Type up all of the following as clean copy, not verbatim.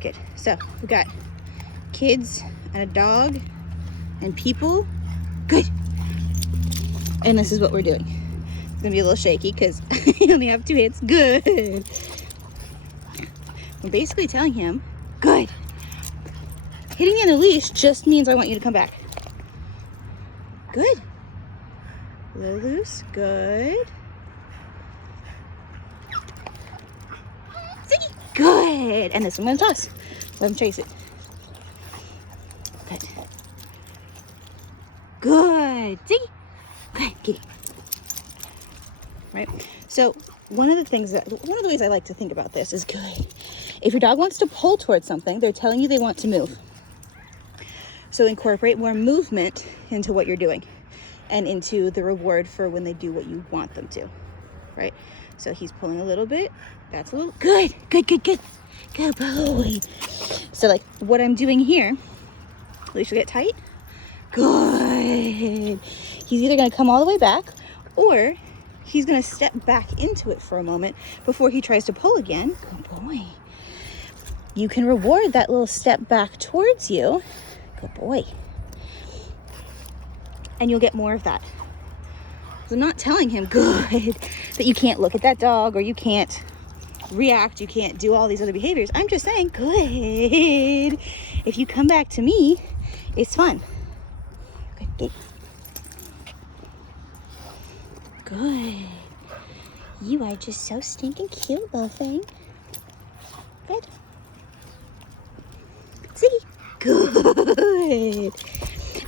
Good. So we got kids and a dog and people. Good. And this is what we're doing. It's gonna be a little shaky because you only have 2 hits. Good. I'm basically telling him, good. Hitting me on the leash just means I want you to come back. Good. A little loose. Good. Ziggy. Good. And this I'm gonna toss. Let him chase it. Good. Good. Ziggy. Good. Get it. Right? So one of the ways I like to think about this is good. If your dog wants to pull towards something, they're telling you they want to move. So incorporate more movement into what you're doing and into the reward for when they do what you want them to, right? So he's pulling a little bit. That's a little, good, good, good, good. Good boy. So like what I'm doing here, leash will get tight. Good. He's either gonna come all the way back or he's gonna step back into it for a moment before he tries to pull again. Good boy. You can reward that little step back towards you. Good boy. And you'll get more of that. So I'm not telling him, good, that you can't look at that dog or you can't react, you can't do all these other behaviors. I'm just saying, good. If you come back to me, it's fun. Good, good. Good. You are just so stinking cute, little thing. Good. Ziggy. Good.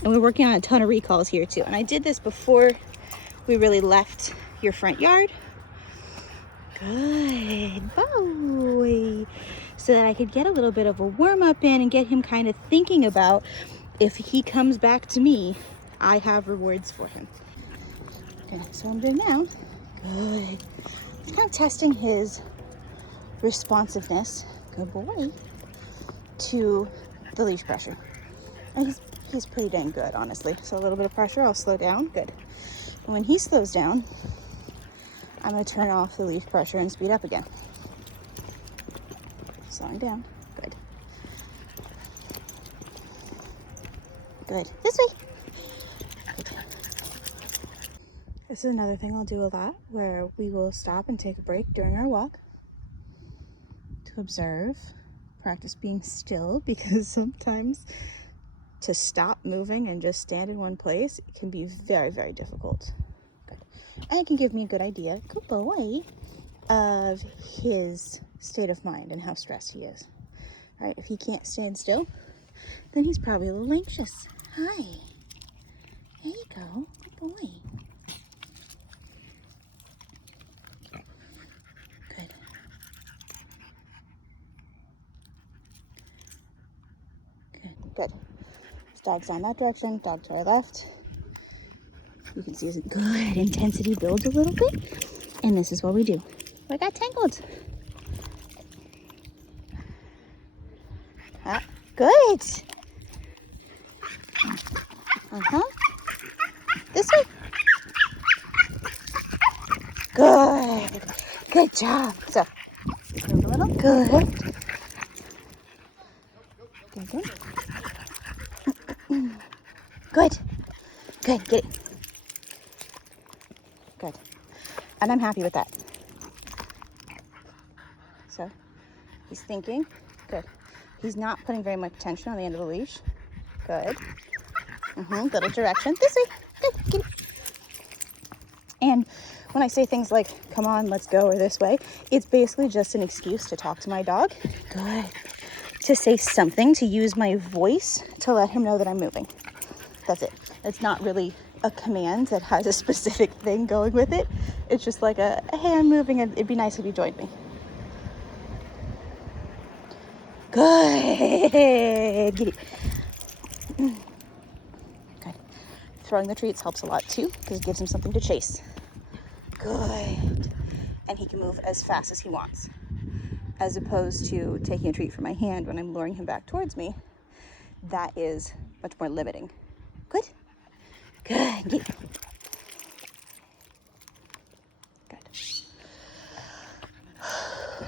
And we're working on a ton of recalls here too. And I did this before we really left your front yard. Good boy. So that I could get a little bit of a warm up in and get him kind of thinking about if he comes back to me, I have rewards for him. Okay, so I'm doing now. Good. It's kind of testing his responsiveness, good boy, to the leash pressure. And he's pretty dang good, honestly. So a little bit of pressure, I'll slow down. Good. And when he slows down, I'm going to turn off the leash pressure and speed up again. Slowing down. Good. Good. This way. Good. This is another thing I'll do a lot, where we will stop and take a break during our walk to observe, practice being still, because sometimes to stop moving and just stand in one place, it can be very, very difficult. Good. And it can give me a good idea, good boy, of his state of mind and how stressed he is. All right, if he can't stand still, then he's probably a little anxious. Hi. There you go, good boy. Good. Good. Good. Dog's on that direction, dog to our left. You can see his good intensity builds a little bit. And this is what we do. I got tangled. Good. This way. Good. Good job. So, move a little. Good. Good, good. Good. Good. Get it. Good. And I'm happy with that. So, he's thinking. Good. He's not putting very much tension on the end of the leash. Good. Little direction. This way. Good. Get it. And when I say things like, come on, let's go, or this way, it's basically just an excuse to talk to my dog. Good. To say something, to use my voice to let him know that I'm moving. That's it. It's not really a command that has a specific thing going with it. It's just like a, hey, I'm moving, and it'd be nice if you joined me. Good. Get it. Good. Throwing the treats helps a lot too, because it gives him something to chase. Good. And he can move as fast as he wants, as opposed to taking a treat from my hand when I'm luring him back towards me. That is much more limiting. Good. Good. Good. Good.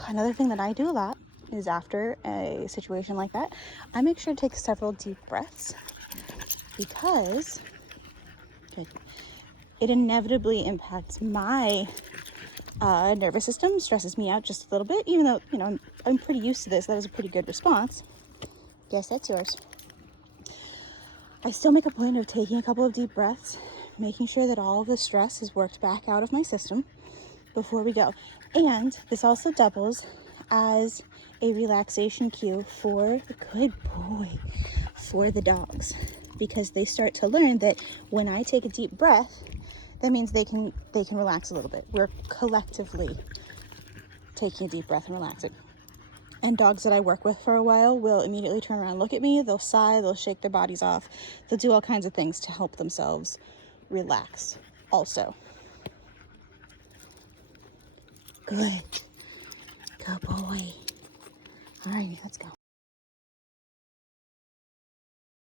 Another thing that I do a lot is after a situation like that, I make sure to take several deep breaths because it inevitably impacts my nervous system, stresses me out just a little bit, even though, you know, I'm pretty used to this. That was a pretty good response. Yes, that's yours. I still make a point of taking a couple of deep breaths, making sure that all of the stress is worked back out of my system before we go. And this also doubles as a relaxation cue for, good boy, for the dogs, because they start to learn that when I take a deep breath, that means they can relax a little bit. We're collectively taking a deep breath and relaxing. And dogs that I work with for a while will immediately turn around and look at me. They'll sigh, they'll shake their bodies off. They'll do all kinds of things to help themselves relax also. Good. Good boy. All right, let's go.